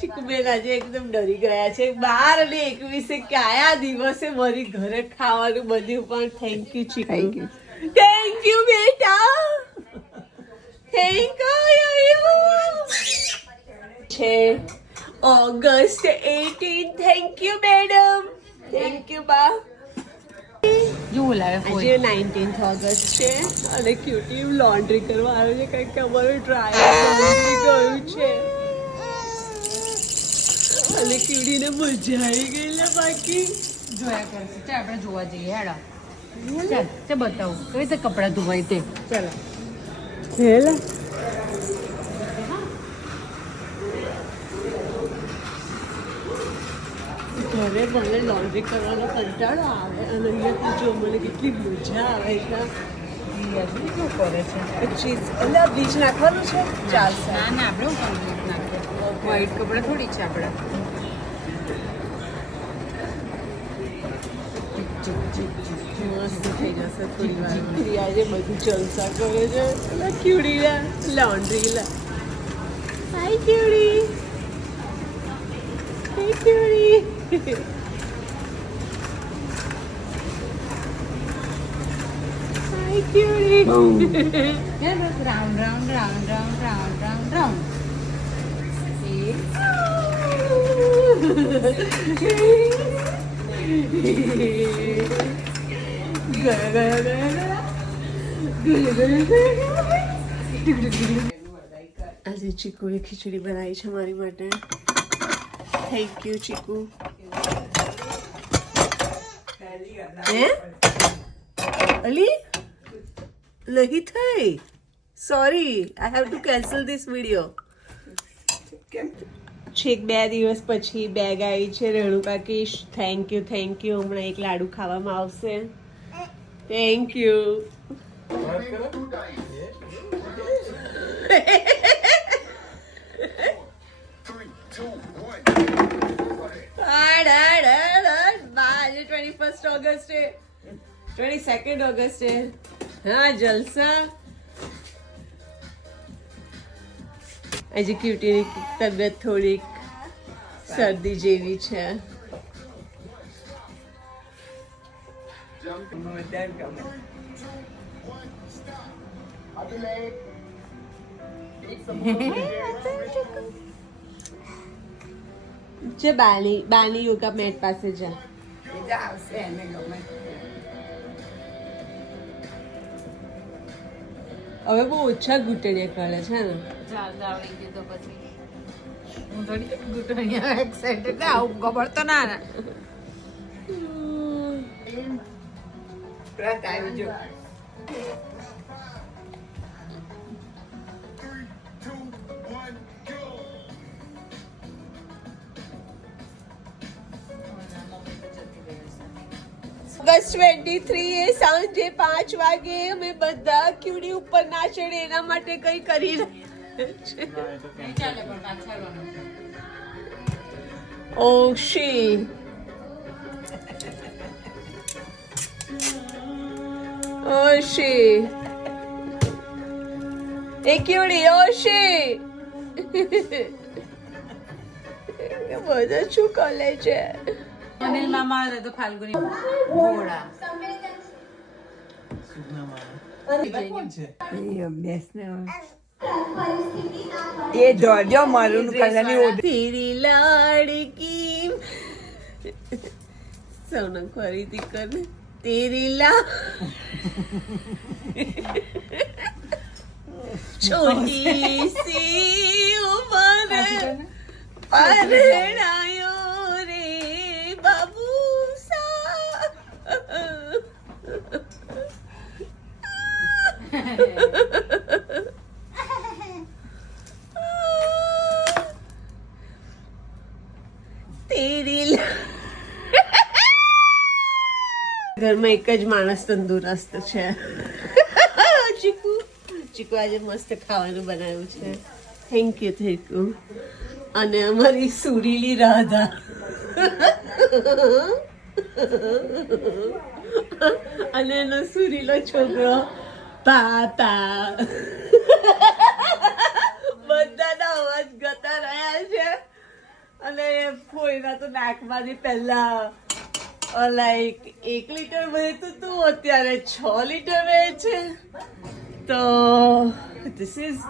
ચીકુબેન આજે એકદમ ડરી ગયા છે. 12 અને 21 કયા દિવસે મારી ઘરે ખાવાનું બધું પણ થેન્ક યુ ચીકુ. થેન્ક યુ બેટા. થેન્ક યુ છે August 18. Thank you madam. Thank you બા. આજે 19th ઓગસ્ટ છે અને ક્યુટી લોન્ડ્રી કરવા આવે છે કારણ કે અમારું ડ્રાયર ગયું છે અને ક્યુટીને મજા આવી ગઈ લે. બાકી જોયા કરશે. ચાલ આપણે જોવા જઈએ. હેડા ચાલ તે બતાવું કઈ રીતે કપડાં ધોવાય તે. ચાલો હેલા ઘરે મને લોન્ડ્રી કરવાનો કંટાળો આવે અને અહીંયા જો મને કેટલી મજા આવે એટલે શું કરે છે પછી એટલે બ્લીચ નાખવાનું છે. ચાલશે. ના ના આપણે હું કમ્પ્લીટ નાખીએ. વ્હાઈટ કપડાં થોડી છે આપણા. મસ્ત થઈ જશે થોડી વાર. આજે બધું જલસા કરે છે. ક્યુડી લોન્ડ્રી લા. Hi cutie. Hey cutie. Hi cutie. Round round round round round round round. આજે ચીકુએ ખીચડી બનાવી છે મારી માટે. થેન્ક યુ ચીકુ. હે અલી નહીં થઈ. Sorry I have to cancel this video. છેક 2 દિવસ પછી બેગ આવી છે રેણુકા કી. Thank you. હમણાં એક લાડુ ખાવામાં આવશે. Thank you. આજે 21st ઓગસ્ટ 22nd ઓગસ્ટ. હા જલસા. આજે ક્યુટીની તબિયત થોડીક શરદી જેવી છે. જે બાની યોગા મેટ પાસે જા. હવે બહુ ઓછા ઘૂંટણીયા કરે છે ને. આવડી ગયું તો પછી હું થોડી ગુટણીયા એક્સાઇટેડ ના આવું ખબર તો ના ને. પ્રાત આવી જો. ઓગસ્ટ 23 એ સાંજે 5 વાગે અમે બધા ક્યુડી ઉપર ના ચડે એના માટે કઈ કરી રહ્યા. ઓ શી. એ ક્યુડી ઓશી. બધા શું કરે છે. અનિલ મામા હતા તો ફાલ્ગુની ઘોડા. એ જોજો મારું કલરની તેરી લાડકી સોનમ ખરીદી કર તેરી છોટી સી ઉમર પરણાયો રે બાબુ સા. ઘરમાં એક જ માણસ તંદુરસ્ત છે. ચીકુ આજે મસ્ત ખાવાનું બનાવ્યું છે. Thank you. અને અમારી સુરીલી રાધા અને એનો સુરીલો છોકરો પાપા બધાના અવાજ ગતા રહ્યા છે અને કોઈના તો નાકમાંથી પહેલા લાઈક 1 લીટર વહેતું તું અત્યારે 6 લીટર વહે છે. તો ધીસ ઇઝ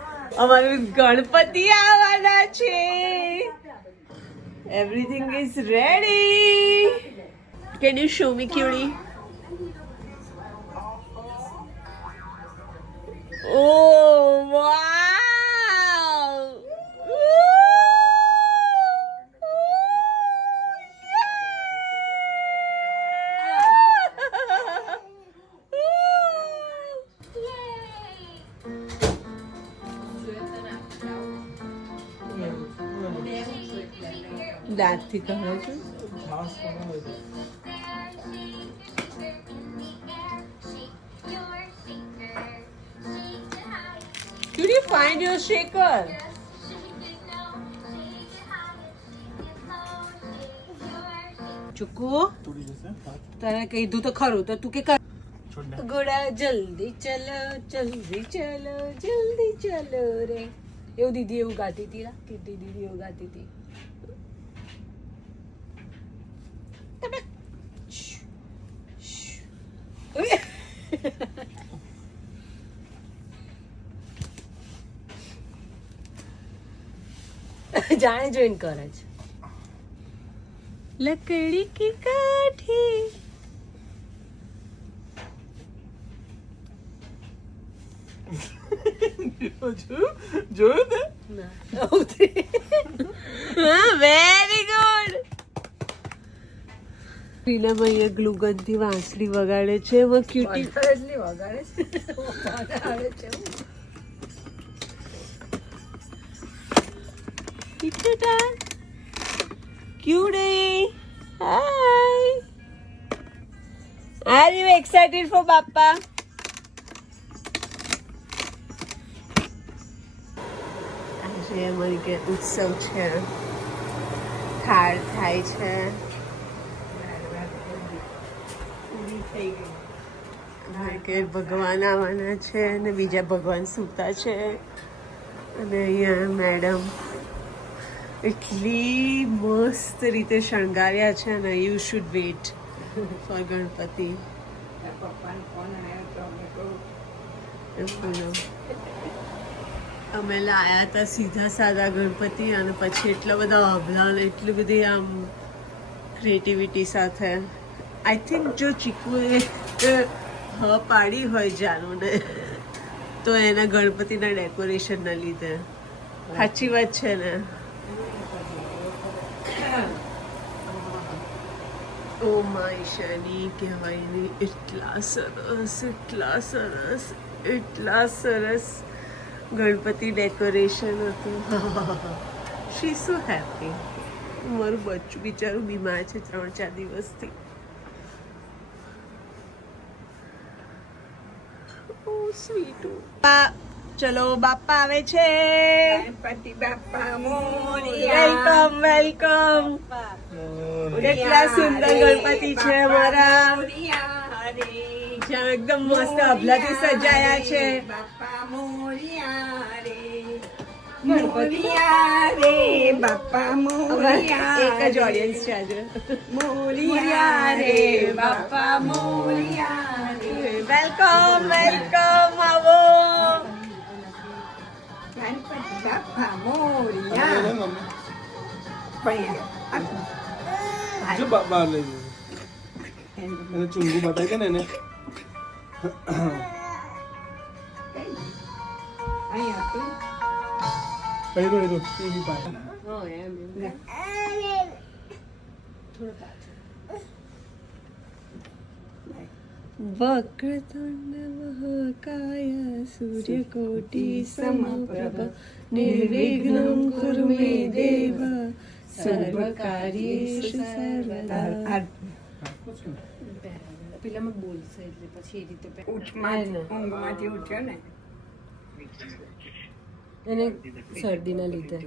અમારું ગણપતિ આવવાના છે. Everything is ready. Can you show me cutie? Oh wow! દાંતથી કહો છો. Did you find your shaker? ચુકુ તારે કીધું તો ખરું તો તું કે કર. ગોડા જલ્દી ચલો જલ્દી ચલો જલ્દી ચલો રે. એવું દીદી એવું ગાતી હતી રા. કીધી દીદી એવું ગાતી હતી. જાણે જોઈને કરે છે. લકડી કી કાઠી જોયું તે? Very good. રીનામાં અહીંયા ગ્લુગન થી વાંસળી વગાડે છે. એમાં ક્યુટી વગાડે છે. Cutie, hi. Are you excited for Bappa? આજે અમારી કે ઉત્સવ છે. થાળ થાય છે. કે ભગવાન આવવાના છે અને બીજા ભગવાન સૂતા છે અને અહીંયા મેડમ એટલી મસ્ત રીતે શણગાર્યા છે અને you should wait for Ganpati. અમે લાયા હતા સીધા સાદા ગણપતિ અને પછી એટલા બધા આભલા અને એટલી બધી આમ ક્રિએટિવિટી સાથે. આઈ થિંક જો ચીકુએ પાડી હોય જાનુને તો એના ગણપતિના ડેકોરેશનના લીધે. સાચી વાત છે ને? ઓ માય શાની કહેવાય નહીં. એટલા સરસ એટલા સરસ એટલા સરસ ગણપતિ ડેકોરેશન હતું. શી સો હેપી. મારું બચ્ચું બિચારું બીમાર છે 3-4 દિવસથી. ઓ સ્વીટ. ચલો બાપા આવે છે. ગણપતિ બાપા મોરિયા. Welcome welcome. કેટલા સુંદર ગણપતિ છે અમારા. જ્યાં એકદમ મસ્ત અભલાથી સજાયા છે. બાપા મોરિયા રે મોરિયા રે બાપા મોરિયા. એક જ ઓડિયન્સ છે આજે. મોરિયા રે બાપા મોરિયા રે. Welcome welcome. આવો. ગણપતિ બાપા મોરિયા. જો બાબા લઈ એને ચૂંગું બતાવી દે ને એને. હીરો હીરો એ બી પાછળ. વક્રતુંડ મહાકાય સૂર્યકોટિ સમપ્રભ નિર્વિઘ્नं કુરુ મે દેવ સર્વકાર્યેષુ સર્વદા. પેલામાં બોલશે એટલે પછી એ રીતે ઊંઘમાંથી ઉઠ્યો ને એને શરદીના લીધે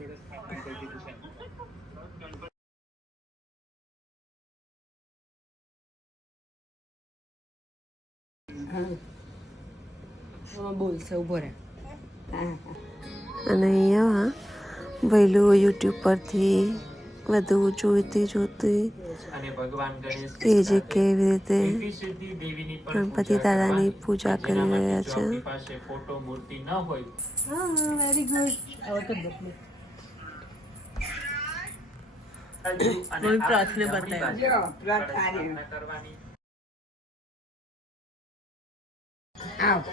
બોલશે ઉભો રહે. અને અહીંયા વહેલું યુટ્યુબ પરથી બધું જોતી અને ભગવાન ગણેશ એ જે કેવી રીતે સિદ્ધિ દેવીની પણ ગણપતિ દાદાની પૂજા કરી રહ્યા છે. આપણી પાસે ફોટો મૂર્તિ ન હોય વેરી ગુડ. હવે તો દો. મને પ્રાર્થના બતાવ્યા. જો પ્રાર્થના કરવાની આવ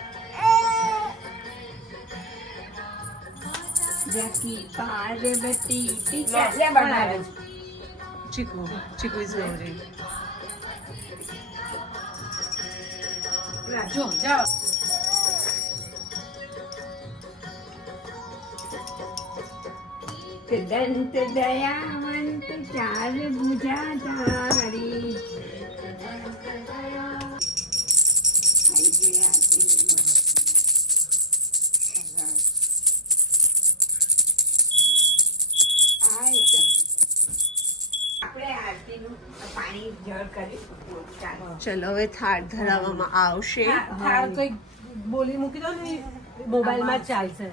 જકી પાર્વતી પિતા લે બનાવે ચીકુ ઇઝ નવરી. જો જાઓ. દંત દયાવંત ચાર ભુજા ધારી આપણે આરતીનું પાણી જળ કરીશું. ચાલો. ચલો હવે થાળ ધરાવવામાં આવશે. થાળ કંઈક બોલી મૂકી દો ને મોબાઈલમાં જ ચાલશે.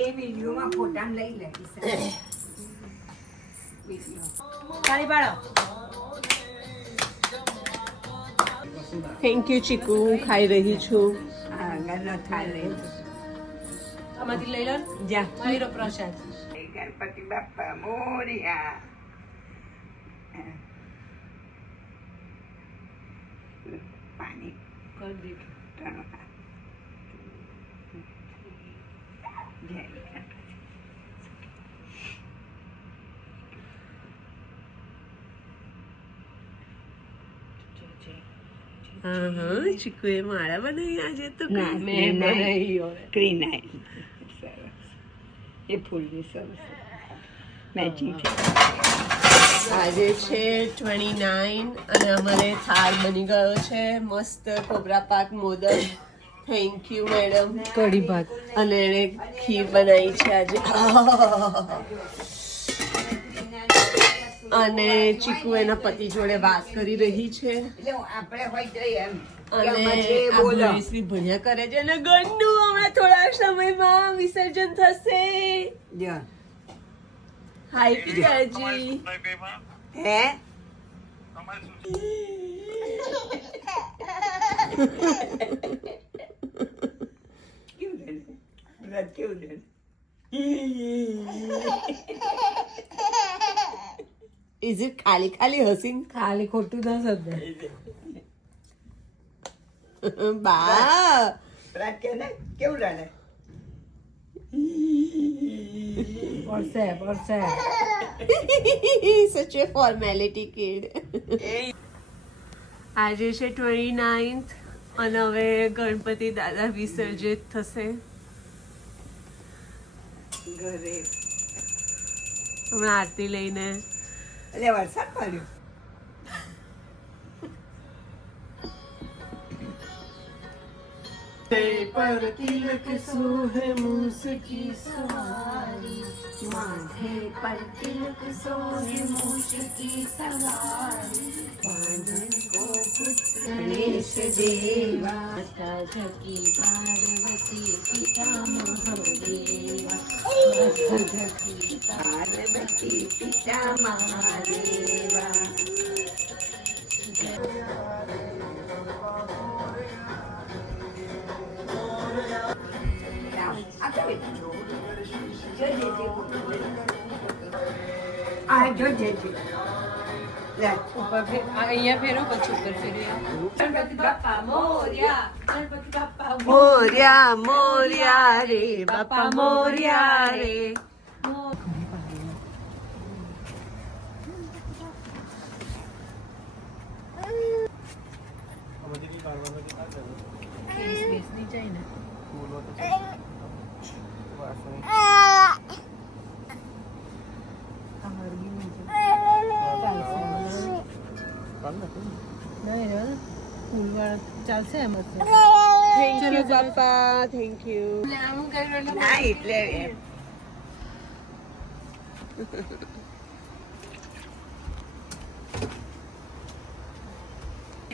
એ વિડીયોમાં ફોટા લઈ લઈશ. તાળી પાડો. થેન્ક યુ ચીકુ, હું ખાઈ રહી છું. આગળનો થાળ લઈ આમાંથી લઈ લો ને. જા. મારો પ્રસાદ. ગણપતિ બાપ્પા મોરયા. પાણી કરી દીધું. ત્રણ હાથ. જય ગણપતિ. હા ચીકુએ માળા બનાવી આજે તો. ના, કંઈ. મેં બનાવી ક્રીનાઈ સરસ. એ ફૂલની સરસ મેચિંગ છે. આજે છે 29 અને અમારે થાળ બની ગયો છે મસ્ત કોબરા પાક મોદક. Thank you madam. કઢી ભાત. અને એણે ખીર બનાવી છે આજે. અને ચીકુ એના પતિ જોડે વાત કરી રહી છે. એટલે આપણે હોય તો એમ અને કે પછી આ બોલો. ભુવનેશ્વરી ભણ્યા કરે છે અને ગણનું હમણાં થોડા સમયમાં વિસર્જન થશે. જો હાય પિતાજી. હે કેવું છે વ્રત કેવું છે ઇઝ ઇટ ખાલી ખાલી હસીન ખાલી ખોટું ના શબ્દ. બા વ્રત કે ને કેવું રડે પડશે. such a formality kid. આજે છે 29th અને હવે ગણપતિ દાદા વિસર્જિત થશે. ઘરે હમણાં આરતી લઈને એટલે વરસાદ પડ્યો पर तिलक सोहे मुस्की सवारी माथे पर तिलक सोहे मूछ की सवारी बांधन को पुत्र गणेश देवा माता जकी पार्वती पिता महादेवा माता जकी पार्वती पिता महादेवा જો જે ઉપર અહીંયા ફેરો પછી ઉપર ફેરીએ. ગણપતિ બાપ્પા મોર્યા. ગણપતિ બાપ્પા મોર્યા મોર્યા રે બાપા મોર્યા રે. બેસની જાય ને. ચાલશે એમ થેન્ક યુ બાપા, થેન્ક યુ. ના એટલે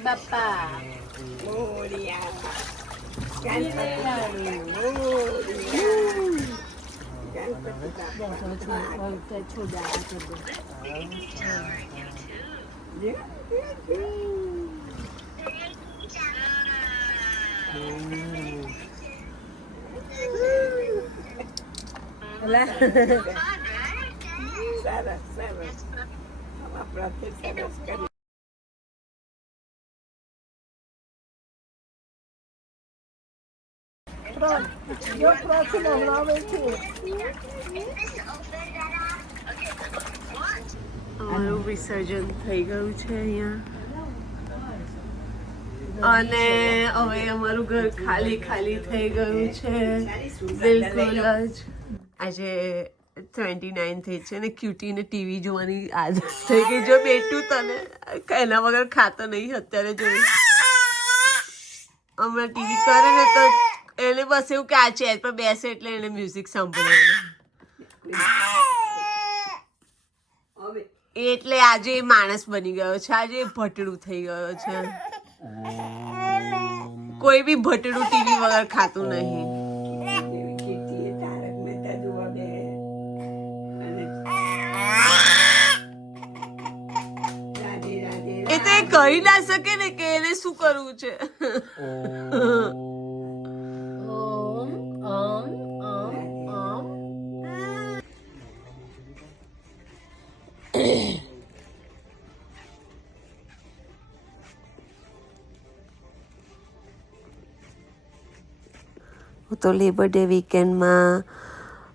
બાપા અમારું વિસર્જન થઈ ગયું છે અહીંયા અને હવે અમારું ઘર ખાલી ખાલી થઈ ગયું છે બિલકુલ જ આજે 29 થઈ છે ને ક્યુટીને ટીવી જોવાની આદત થઈ ગઈ જો બેટું તને એના વગર ખાતો નહીં અત્યારે જોઈ હમણાં ટીવી કરે ને તો એને બસ એવું કે આ ચેર પર બેસે એટલે એને મ્યુઝિક સાંભળવાનું એટલે આજે એ માણસ બની ગયો છે આજે ભટડું થઈ ગયો છે કોઈ બી ભટડું ટીવી વગર ખાતું નહીં એ તો એ કહી ના શકે ને કે એને શું કરવું છે હું તો લેબર ડે વીકેન્ડમાં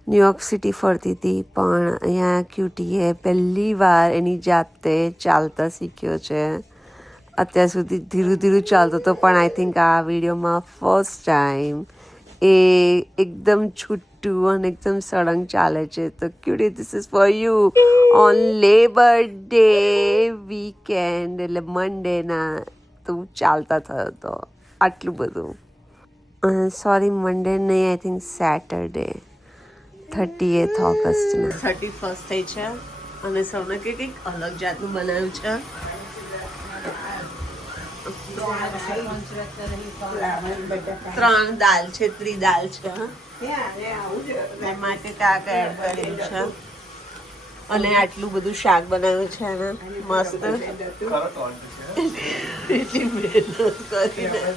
ન્યુયોર્ક સિટી ફરતી હતી પણ અહીંયા ક્યુટીએ પહેલી વાર એની જાતે ચાલતા શીખ્યો છે અત્યાર સુધી ધીરું ધીરું ચાલતો હતો પણ આઈ થિંક આ વિડીયોમાં ફર્સ્ટ ટાઈમ એ એકદમ છૂટું અને એકદમ સળંગ ચાલે છે તો cutie this is for you on labour day weekend એટલે મંડેના તું ચાલતા થયો હતો આટલું બધું સોરી મંડે નહીં આઈ થિંક સેટરડે 30th ઓગસ્ટના 31st થઈ છે અને સૌને કંઈક અલગ જાતનું બનાવ્યું છે ત્રણ દાલ છે ત્રિદાલ છે એમાં ટાકા એડ કરેલું છે અને આટલું બધું શાક બનાવ્યું છે એને મસ્ત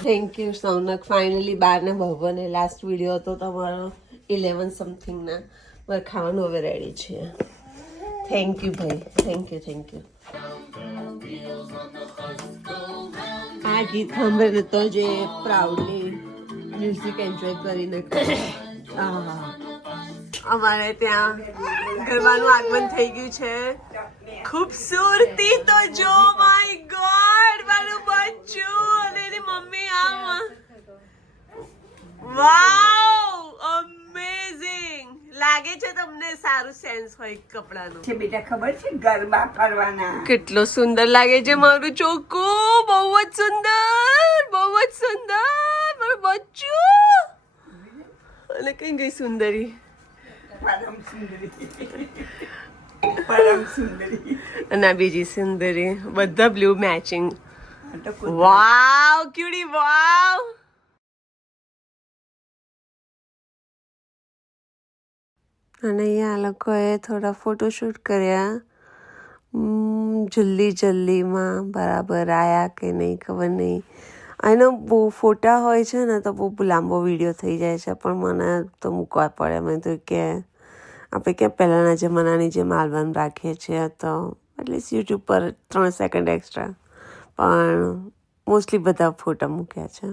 થેન્ક યુ સૌનક ફાઇનલી બાર ને ભવને લાસ્ટ વિડીયો હતો તમારો 11 સમથિંગના મારે ખાવાનું હવે રેડી છે થેન્ક યુ ભાઈ થેન્ક યુ આ ગીત સાંભળીને તો જે પ્રાઉડલી મ્યુઝિક એન્જોય કરીને અમારે ત્યાં ગરબાનું આગમન થઈ ગયું છે ખૂબસૂરતી તો જો માય ગોડ મારું બચ્ચું અને એની મમ્મી આમ વાવ અમેઝિંગ લાગે છે તમને સારું સેન્સ હોય કપડાનું છે બેટા ખબર છે ગરબા ફરવાના કેટલો સુંદર લાગે છે મારું ચોખ્ખું બહુ જ સુંદર મારું બચ્ચું અને કઈ ગઈ સુંદરી પરમ સુંદરી અને આ બીજી સુંદરી બધા બ્લુ મેચિંગ વાવ ક્યુડી વાવ અને અહીંયા આ લોકોએ થોડા ફોટોશૂટ કર્યા જલ્દીમાં બરાબર આયા કે નહીં ખબર નહીં આનો બહુ ફોટા હોય છે ને તો બહુ લાંબો વિડીયો થઈ જાય છે પણ મને તો મૂકવા પડે મેં તો કે આપણે ક્યાં પહેલાંના જમાનાની જેમ આલ્બમ રાખીએ છીએ તો એટલીસ્ટ યુટ્યુબ પર 3 સેકન્ડ એક્સ્ટ્રા પણ મોસ્ટલી બધા ફોટા મૂક્યા છે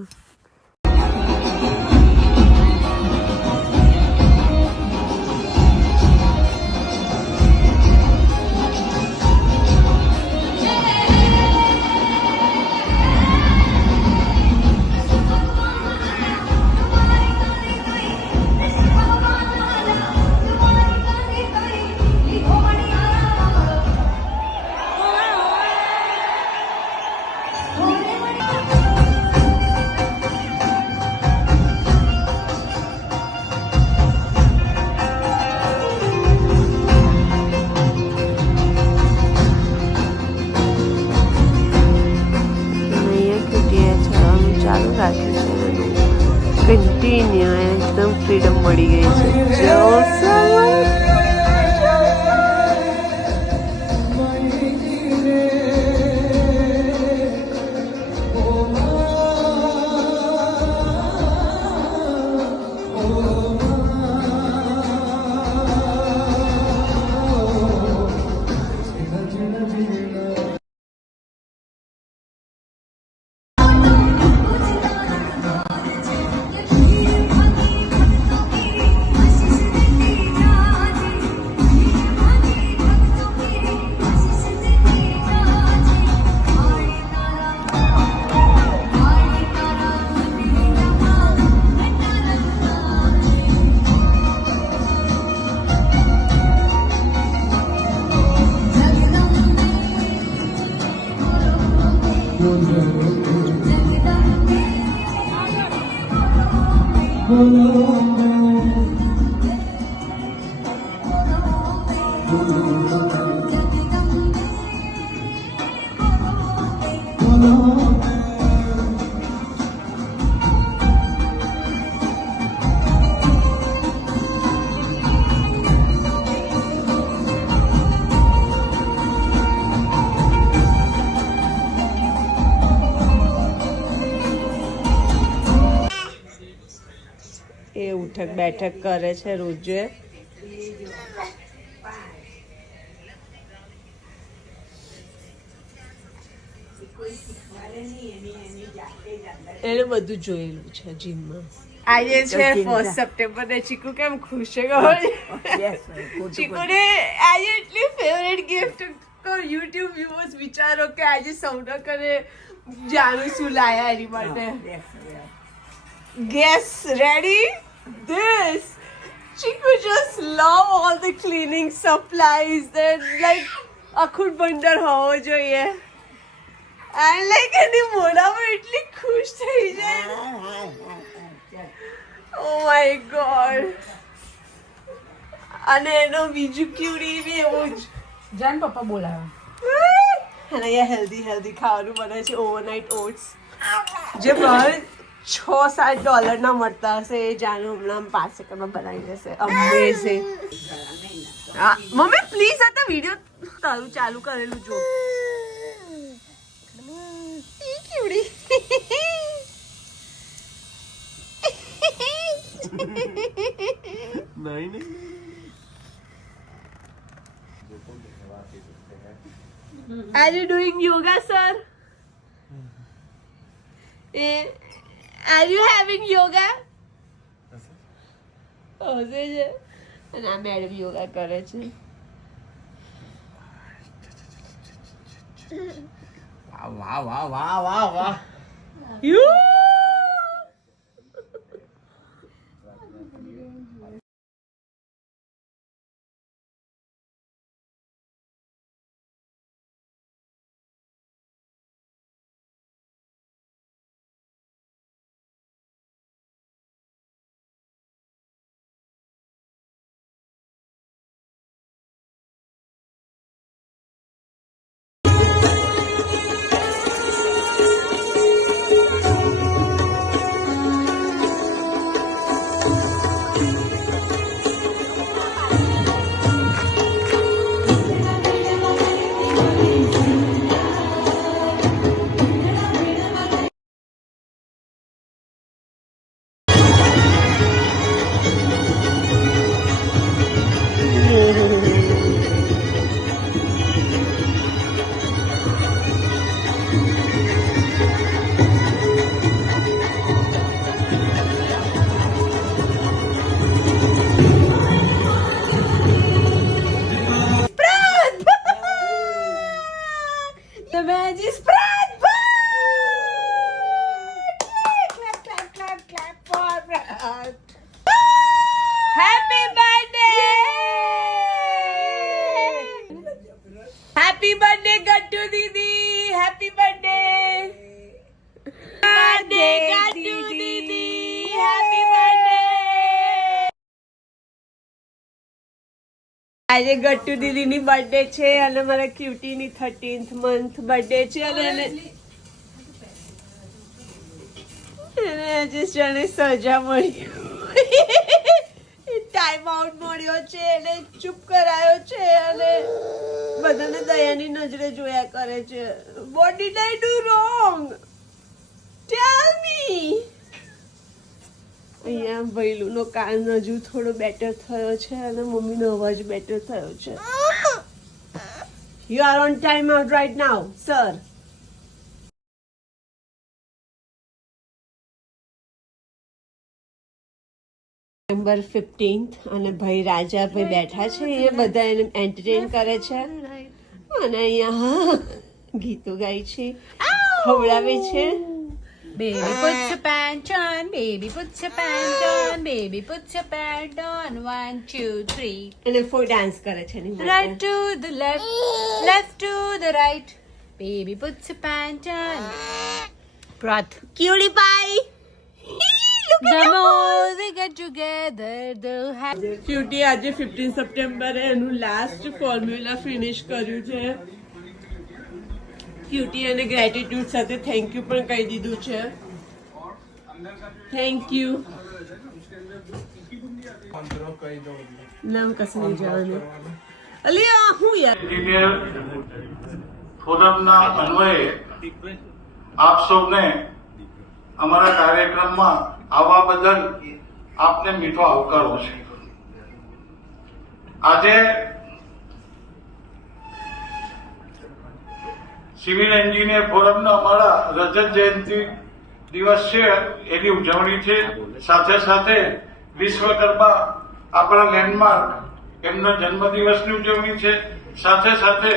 ફ્રીડમ મળી ગઈ છે એ ઉઠક બેઠક કરે છે રોજે એને બધું જોયેલું છે જીમમાં આજે છે 1 સપ્ટેમ્બર ને ચીકુ કેમ ખુશ છે ખબર ચીકુ ને આજે એટલી ફેવરેટ ગિફ્ટ યુટ્યુબ વ્યુઅર્સ વિચારો કે આજે સૌના કરે જાણું શું લાયા એની માટે Guess, ready? This! Chiku just love all the cleaning supplies that like akhud bandar hovo જોઈએ and like એની મોઢામાં એટલી ખુશ થઈ જાય oh my god અને એનો બીજું ક્યુરી બી એવું જ જાન પપ્પા બોલાવે અને અહીંયા હેલ્ધી ખાવાનું બને છે ઓવરનાઇટ ઓટ્સ જે બહાર $6-7 મળતા હશે એ જાણું હમણાં 5 સેકન્ડમાં બનાવી દેશે અમેઝિંગ મમ્મી પ્લીઝ આ તો વિડીયો તારું ચાલુ કરેલું જો નહીં Are you doing yoga, sir? Are you having yoga? હશે છે અને આ મેડમ યોગા કરે છે વાહ વાહ વાહ વાહ વાહ you Happy birthday, Gattu Didi! Happy birthday! Birthday, Gattu Didi! Happy birthday! આજે ગટ્ટુ દીદીની બર્થડે છે અને મારા ક્યુટીની 13th month બર્થડે છે અને એને આજે જાણે સજા મળી મળ્યો છે એને ચૂપ કરાયો છે અને બધાને દયાની નજરે જોયા કરે છે. What did I do wrong? Tell me. અહીંયા ભૈલુનો કાન હજુ થોડો બેટર થયો છે અને મમ્મીનો અવાજ બેટર થયો છે. You are on time out right now sir. November 15th અને ભાઈ રાજાભાઈ બેઠા છે. એ બધા એને એન્ટરટેન કરે છે અને અહીંયા ગીતો ગાય છે, ખવડાવે છે. Baby, put your pants on. Baby, put your pants on. Baby, put your pants on. 1, 2, 3. અને ફોર ડાન્સ કરે છે એની માટે. Right to the left, left to the right. Baby, put your pants on. Prath. Cutie pi. The more we get together, the happier. Cutie આજે 15 સપ્ટેમ્બરે એનું last formula finish કર્યું છે. Cutie અને ગ્રેટિટ્યુડ સાથે થેન્ક યુ પણ કહી દીધું છે. Thank you. નામ કશું નહીં જવાનું. અલી આ હું યાર. એન્જિનિયર ફોરમના અન્વયે આપ સૌને અમારા કાર્યક્રમમાં આવવા બદલ આપને મીઠો આવકારો છે. આજે સિવિલ એન્જિનિયર ફોરમનો અમારા રજત જયંતિ દિવસ છે એની ઉજવણી છે. સાથે સાથે વિશ્વકર્મા આપણા લેન્ડમાર્ક એમના જન્મદિવસની ઉજવણી છે. સાથે સાથે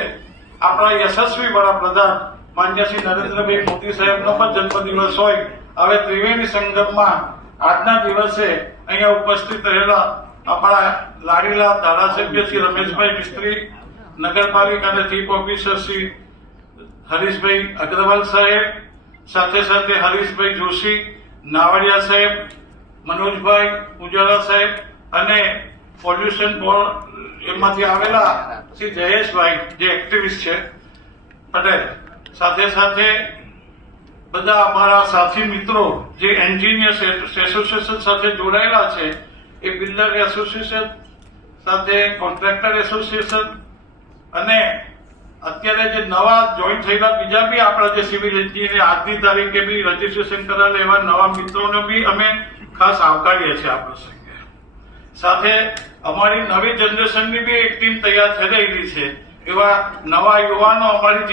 આપણા યશસ્વી વડાપ્રધાન માન્ય શ્રી નરેન્દ્રભાઈ મોદી સાહેબનો પણ જન્મદિવસ હોય. હવે ત્રિવેણી સંગમમાં આજના દિવસે અહીંયા ઉપસ્થિત રહેલા આપણા લાડીલા ધારાસભ્ય શ્રી રમેશભાઈ મિસ્ત્રી, નગરપાલિકાના ચીફ ઓફિસર શ્રી હરીશભાઈ અગ્રવાલ સાહેબ, સાથે સાથે હરીશભાઈ જોશી, નાવડિયા સાહેબ, મનોજભાઈ ઉજાલા સાહેબ અને પોલ્યુશન બોર્ડ એમાંથી આવેલા શ્રી જયેશભાઈ જે એક્ટિવિસ્ટ છે પટેલ, સાથે સાથે બધા અમારા સાથી મિત્રો જે એન્જિનિયર્સ એસોસિએશન સાથે જોડાયેલા છે એ બિલ્ડર એસોસિએશન સાથે કોન્ટ્રાક્ટર એસોસિએશન અને અત્યારે જે નવા જોઈન થયેલા બીજા બી આપણા જે સિવિલ એન્જિનિયર આજની તારીખે બી રજીસ્ટ્રેશન કરેલા એવા નવા મિત્રોને બી અમે ખાસ આવકારીએ છીએ આ પ્રસંગે. સાથે અમારી નવી જનરેશનની બી એક ટીમ તૈયાર થઈ રહેલી છે. એવા નવા યુવાનો અમારી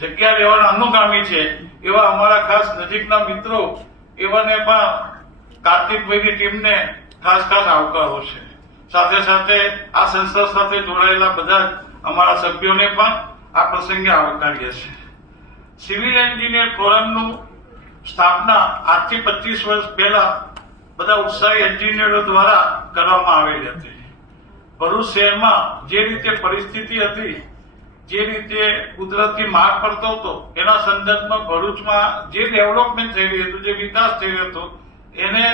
જે જગ્યા લેવાના અનુગામી છે એવા અમારા ખાસ નજીકના મિત્રો એવાને પણ કાર્તિકભાઈની ટીમને ખાસ આવકારો છે. સાથે સાથે આ સંસ્થા સાથે જોડાયેલા બધા અમારા સભ્યોને પણ આ પ્રસંગે આવકારીએ છીએ. સિવિલ એન્જિનિયર ફોરમનું સ્થાપના આજથી 25 વર્ષ પહેલા બધા ઉત્સાહી એન્જિનિયરો દ્વારા કરવામાં આવેલી હતી. ભરૂચ શહેરમાં જે રીતે પરિસ્થિતિ હતી, જે રીતે કુદરતી માર પડતો હતો એના સંદર્ભમાં ભરૂચમાં જે ડેવલપમેન્ટ થઈ રહ્યું હતું, જે વિકાસ થઈ રહ્યો હતો એને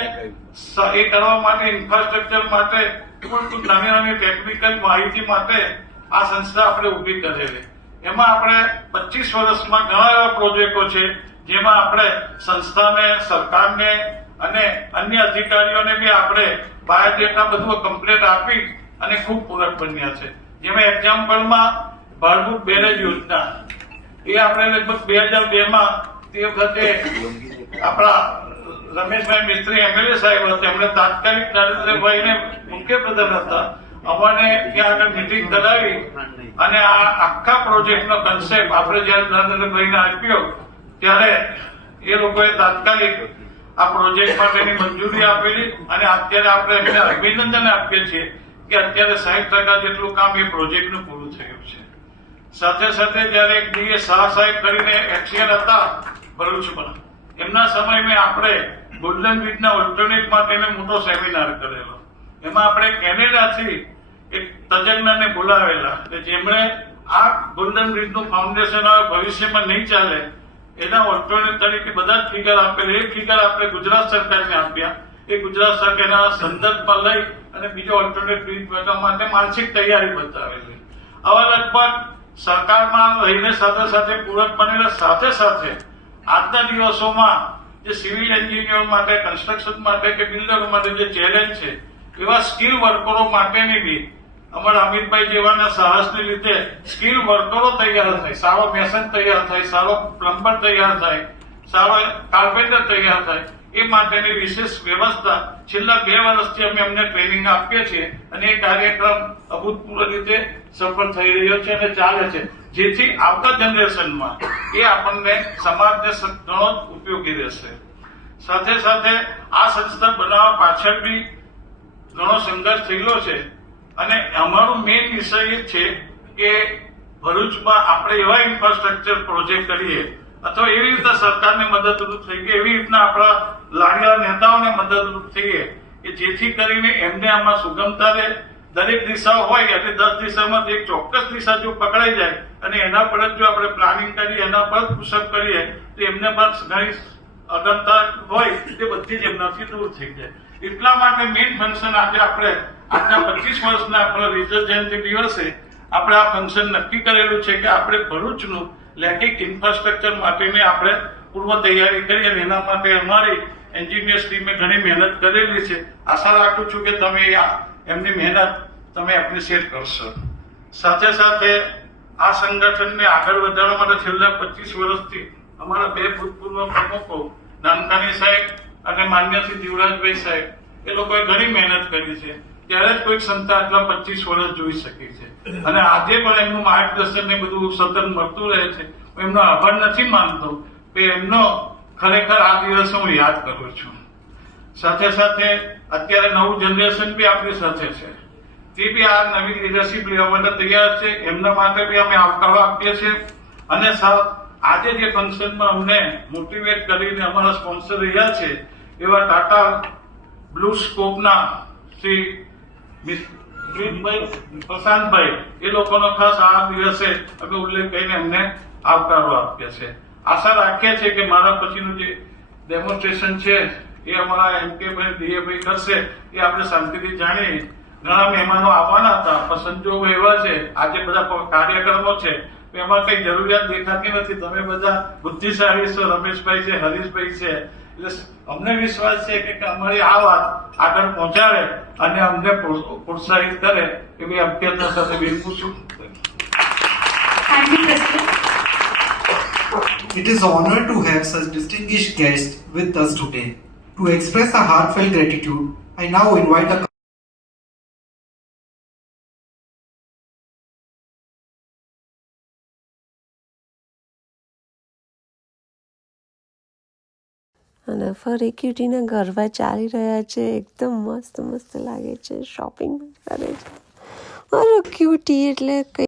એ કરવા માટે ઇન્ફ્રાસ્ટ્રક્ચર માટે નાની નાની ટેકનિકલ માહિતી માટે આ સંસ્થા આપણે ઊભી કરેલી. એમાં આપણે 25 વર્ષમાં ઘણા એવા પ્રોજેક્ટો છે જેમાં આપણે સંસ્થાને, સરકારને અને અન્ય અધિકારીઓને બી આપણે બાયોડેટા બધું કમ્પ્લીટ આપી અને ખૂબ પૂરક બન્યા છે. જેમાં એક્ઝામ્પલમાં ભારભૂત બેરેજ યોજના એ આપણે લગભગ 2002માં તે વખતે આપણા રમેશભાઈ મિસ્ત્રી એમએલએ સાહેબ હતા, એમણે તાત્કાલિક નરેન્દ્રભાઈને મુખ્યપ્રધાન હતા, અમારે ત્યાં આગળ મિટિંગ કરાવી અને આ આખા પ્રોજેક્ટનો કન્સેપ્ટ આપણે જયારે નરેન્દ્રભાઈને આપ્યો ત્યારે એ લોકોએ તાત્કાલિક આ પ્રોજેક્ટ માટેની મંજૂરી આપેલી અને અત્યારે આપણે એમને અભિનંદન આપીએ છીએ કે અત્યારે 60% જેટલું કામ એ પ્રોજેક્ટનું પૂરું થયું છે. સાથે સાથે જયારે એક ડીએ શાહ સાહેબ કરીને એક્સિયર હતા ભરૂચમાં, એમના સમયમાં આપણે ગોલ્ડન બ્રિજના ઓલ્ટરનેટ માટેનો મોટો સેમિનાર કરેલો. એમાં આપણે કેનેડાથી એક તજજ્ઞને બોલાવેલા કે જેમણે આ ગોલ્ડન બ્રિજનું ફાઉન્ડેશન હવે ભવિષ્યમાં નહીં ચાલે એના ઓલ્ટરનેટ તરીકે બધા જ ફિગર આપેલા. એ ફિગર આપણે ગુજરાત સરકારને આપ્યા. એ ગુજરાત સરકારના સંદર્ભમાં લઈ અને બીજો ઓલ્ટરનેટ બ્રિજ બનાવવા માટે માનસિક તૈયારી બતાવેલી. આવા લગભગ સરકારમાં રહીને સાથે સાથે પૂરક બનેલા. સાથે સાથે આજના દિવસોમાં જે સિવિલ એન્જિનિયર માટે, કન્સ્ટ્રક્શન માટે કે બિલ્ડરો માટે જે ચેલેન્જ છે એવા સ્કિલ વર્કરો માટેની બી અમારા અમિતભાઈ જેવાના સાહસને લીધે સ્કિલ વર્કરો તૈયાર થાય, સારો મેસન તૈયાર થાય, સારો પ્લમ્બર તૈયાર થાય, સારો કાર્પેન્ટર તૈયાર થાય, એ માટેની વિશેષ વ્યવસ્થા છેલ્લા 2 વર્ષથી અમે અમને ટ્રેનિંગ આપીએ છીએ અને એ કાર્યક્રમ અભૂતપૂર્વ રીતે સફળ થઈ રહ્યો છે અને ચાલે છે, જેથી આવતા જનરેશનમાં એ આપણને સમાજને ઘણો જ ઉપયોગી રહેશે. સાથે સાથે આ સંસ્થા બનાવવા પાછળ બી ઘણો સંઘર્ષ થયેલો છે અને અમારું મેઇન વિષય એ છે કે ભરૂચમાં આપણે એવા ઇન્ફ્રાસ્ટ્રક્ચર પ્રોજેક્ટ કરીએ અથવા એવી રીતે સરકારને મદદરૂપ થઈએ, એવી રીતના આપણા લાડિયા નેતાઓને મદદરૂપ થઈએ કે જેથી કરીને એમને આમાં સુગમતા રહે. દરેક દિશાઓ હોય એટલે 10 દિશામાં એક ચોક્કસ દિશા જો પકડાઈ જાય અને એના પર જ જો આપણે પ્લાનિંગ કરીએ, એના પર પુશઅપ કરીએ તો એમને પણ ઘણી અગમતા હોય તે બધી જ એમનાથી દૂર થઈ જાય. એટલા માટે મેઇન ફંક્શન આજે આપણે આજના 25 વર્ષના આપણા રિઝર્વ જયંતિ દિવસે આપણે આ ફંક્શન નક્કી કરેલું છે કે આપણે ભરૂચનું લેખિક ઇન્ફ્રાસ્ટ્રક્ચર માટેની આપણે પૂર્વ તૈયારી કરી અને એના માટે અમારી એન્જિનિયર્સ ટીમે ઘણી મહેનત કરેલી છે. આશા રાખું છું કે તમે એમની મહેનત તમે એપ્રિશિએટ કરશો. સાથે સાથે આ સંગઠનને આગળ વધારવા માટે છેલ્લા 25 વર્ષથી અમારા 2 ભૂતપૂર્વ પ્રમુખો નાનકાની સાહેબ અને માન્ય શ્રી જીવરાજભાઈ સાહેબ એ લોકોએ ઘણી મહેનત કરી છે. ત્યારે જ કોઈક સંસ્થા આટલા 25 વર્ષ જોઈ શકી છે અને આજે પણ એમનું માર્ગદર્શન ને બધું સતત મળતું રહે છે. હું એમનો આભાર નથી માનતો કે એમનો ખરેખર આ દિવસે હું યાદ કરું છું. સાથે સાથે અત્યારે નવું જનરેશન બી આપણી સાથે છે, તે બી આ નવી લીડરશીપ લેવા માટે તૈયાર છે. એમના માટે બી અમે આવકારો આપીએ છીએ અને આજે જે ફંક્શનમાં અમને મોટિવેટ કરીને અમારા સ્પોન્સર રહ્યા છે એવા ટાટા બ્લુ સ્કોપના શ્રી પ્રશાંતભાઈ, એ લોકોનો ખાસ આ દિવસે અમે ઉલ્લેખ કરીને એમને આવકારો આપીએ છીએ. આશા રાખીએ છીએ કે મારા પછીનું જે ડેમોન્સ્ટ્રેશન છે એ અમારા એમ કે ભાઈ ડીએભાઈ કરશે એ આપણે શાંતિથી જાણીએ. ઘણા મહેમાનો આવવાના હતા પણ સંજોગો એવા છે, આજે બધા કાર્યક્રમો છે, એમાં કઈ જરૂરિયાત દેખાતી નથી. તમે બધા બુદ્ધિશાળી છો, રમેશભાઈ છે, હરીશભાઈ છે, એટલે અમને વિશ્વાસ છે કે અમારી આ વાત આગળ પહોંચાડે અને અમને પ્રોત્સાહિત કરે એવી અભ્યર્થના સાથે વિનંતી છું. It is an honor to have such distinguished guests with us today. To express our heartfelt gratitude, I now invite a અને ફરી ક્યુટીના ગરબા ચાલી રહ્યા છે, એકદમ મસ્ત મસ્ત લાગે છે, શોપિંગ કરે છે. મારો ક્યુટી એટલે